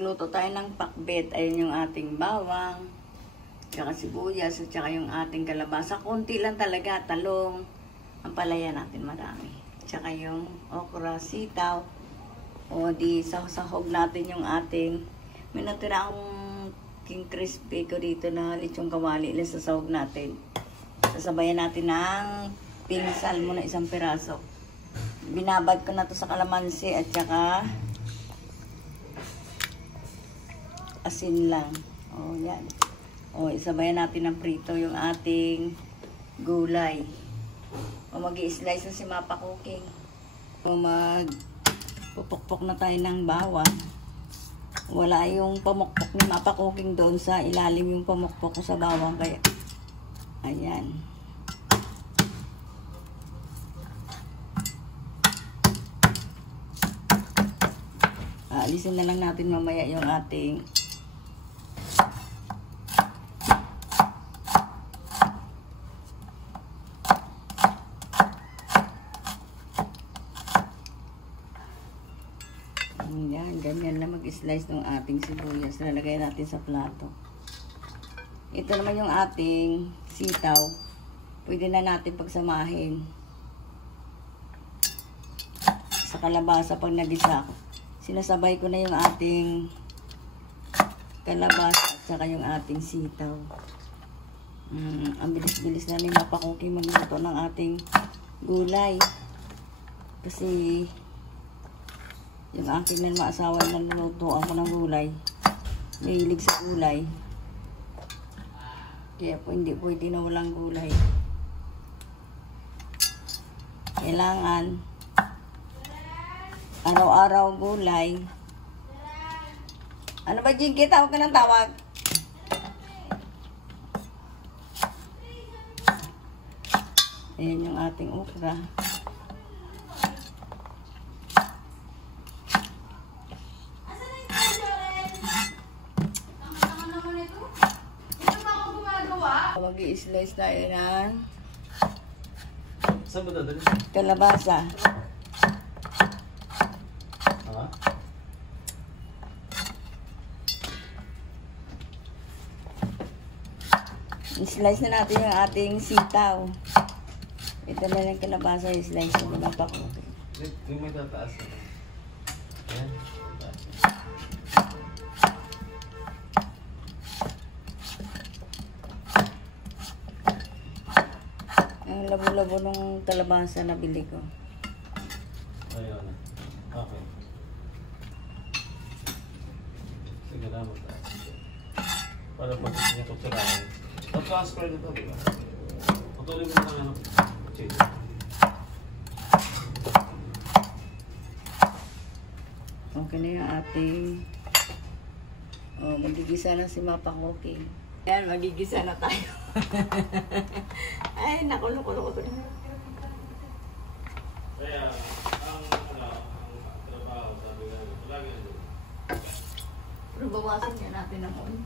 magluto tayo ng pakbet. Ayun yung ating bawang, tsaka sibuyas, at tsaka yung ating kalabasa. Kunti lang talaga, talong. Ang palaya natin marami. Tsaka yung okra, sitaw. O di sahog natin yung ating, may natira akong king crispy ko dito na lechong kawali. Ilan sa sahog natin. Sasabayan natin ng pinsal muna 1 piraso. Binabad ko na to sa kalamansi at tsaka asin lang. O, yan. O, isabayan natin ng prito yung ating gulay. O, mag-i-slice na si Mapa Cooking. O, magpupukpok na tayo ng bawang. Wala yung pamukpok ni Mapa Cooking doon sa ilalim yung pamukpok ko sa bawang. Kaya, ayan. Alisin na lang natin mamaya yung ating yan, ganyan na mag-slice ng ating sibuyas. Lalagay natin sa plato. Ito naman yung ating sitaw. Pwede na natin pagsamahin sa kalabasa pag nagisa ako. Sinasabay ko na yung ating kalabasa at saka yung ating sitaw. Ang bilis-bilis na ni Mapa Cooking magluto ng ating gulay. Kasi yung aking nalmaasawa na luto ako ng gulay. Mahilig sa gulay. Kaya po hindi pwede na walang gulay. Kailangan araw-araw gulay. Ano ba, Jinky? Tawag ka ng tawag. Ayan yung ating okra. Mag-i-slice tayo ng kalabasa. I-slice na natin yung ating sitaw. Ito na lang kalabasa, i-slice na lang pa ko. Yung may tataas na. Ayan. Ang labo-labo ng kalabasa na bili ko. Ayun. Okay. Sige na mo tayo. Para pagkakas niya kutsarahan. Transfer nito, diba? Patuloy mo na ano. Cheese. Okay na yung ating magigisa na si Mapa Cooking. Ayan, magigisa na tayo. Ay, nakulo-kulo ko na. Kaya, ang trabaho, sabi nga, palagi na. Pero bawasan niya natin ang oil.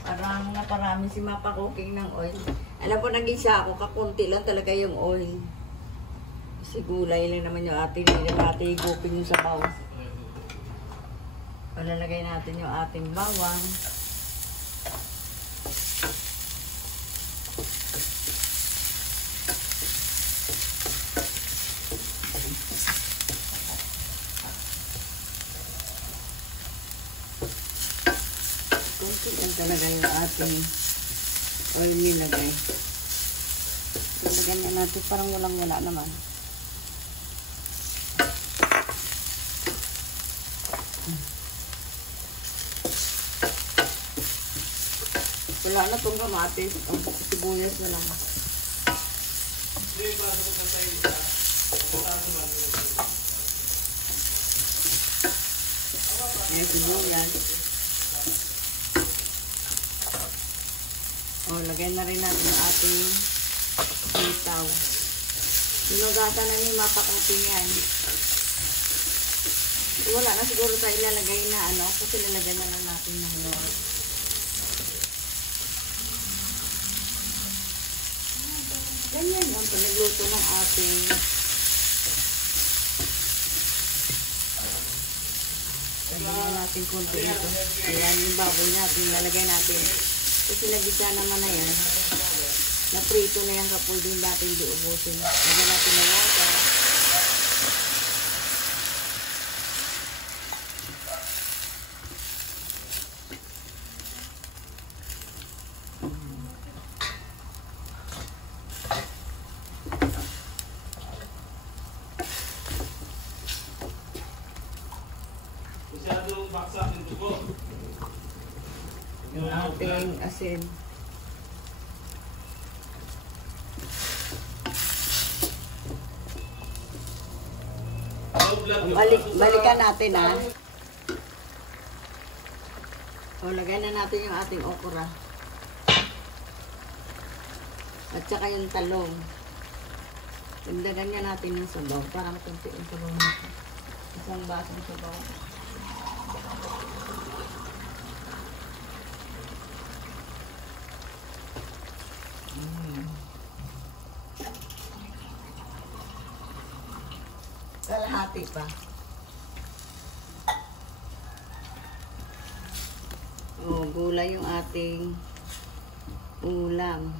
Parang naparami si Mapa Cooking ng oil. Alam po, nag-isa ako, kakunti lang talaga yung oil. Kasi gulay lang naman yung ating nilagay, higupin yung sabaw. Palalagay natin yung ating bawang. Kunti lang talaga yung ating oil nilagay. Nilagay na natin parang walang-wala naman. Wala na itong kamatis. Ang sibuyas na lang. Ayan, sibuyas. Lagay na rin natin ang ating sitaw. Sinugatan na ni Mapa Cooking yan. Wala na siguro tayo ilalagay na ano, kasi lalagay na lang natin ng lord. Ganyan yung pinagluto ng ating lagyan na natin konti ito. Ayan yung baboy natin, lalagay natin. Kasi nagisa naman na yan. Naprito na yan kapag din natin diubusin. Lagyan natin na lasa. Masyadong baksak yung tubo. Yung ating asin. Balikan natin ha. O, lagay na natin yung ating okra. At saka yung talong. Dagdagan niya natin yung sabaw para matunti yung sabaw natin. Isang basong sabaw. Kalahati pa. O, gulay yung ating ulam.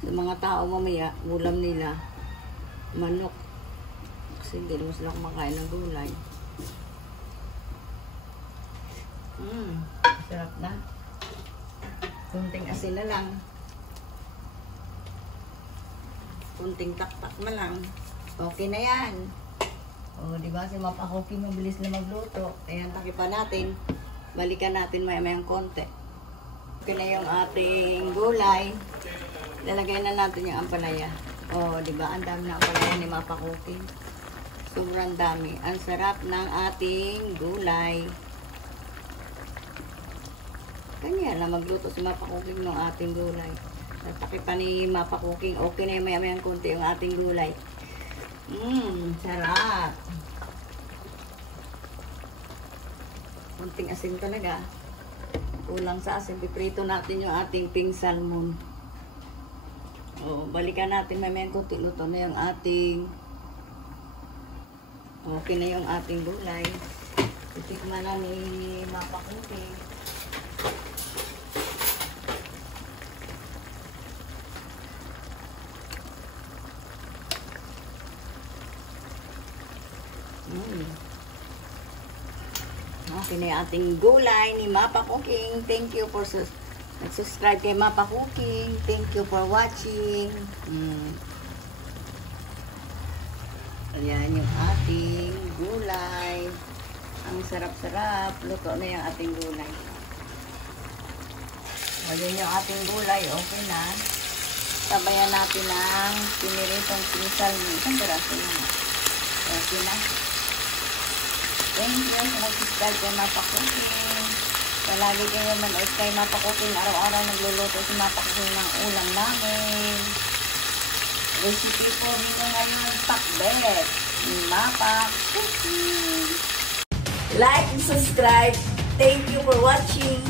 Sa mga tao mamaya, ulam nila, manok. Kasi hindi naman sila kumakain ng gulay. Sarap na. Kunting asin na lang. Kunting taktak na lang. Okay na yan. O, diba? Si Mapakoki mabilis na magluto. Ayan, takipan natin. Balikan natin maya-mayang konti. Okay na yung ating gulay. Lalagay na natin yung ampalaya. O, diba? Ang dami na ampalaya ni Mapakoki. Sobrang dami. Ang sarap ng ating gulay. Kanya lang magluto si Mapakoki ng ating gulay. Natakipan ni Mapakoki. Okay na yung maya-mayang konti yung ating gulay. Sarap. Kunting asin talaga. Kulang sa asin. Piprito natin yung ating pink salmon. O, balikan natin may konti. Luto na yung ating okay na yung ating gulay. Titikman na ni Mapakoki. Okay na yung ating gulay ni Mapakoki. Thank you for subscribe kay Mapakoki. Thank you for watching. Ayan yung ating gulay. Ang sarap-sarap. Luto na yung ating gulay. Ayan yung ating gulay. Okay na. Sabayan natin ang piniritong pinsal. Isang piraso na. Okay na. Thank you sa nag-subscribe kay Mapakoki. Palagi kayo manood kay Mapakoki. Araw-araw nagluluto si Mapakoki ng ulam namin. Recipe po dito ngayon, pakbet ni Mapakoki. Like and subscribe. Thank you for watching.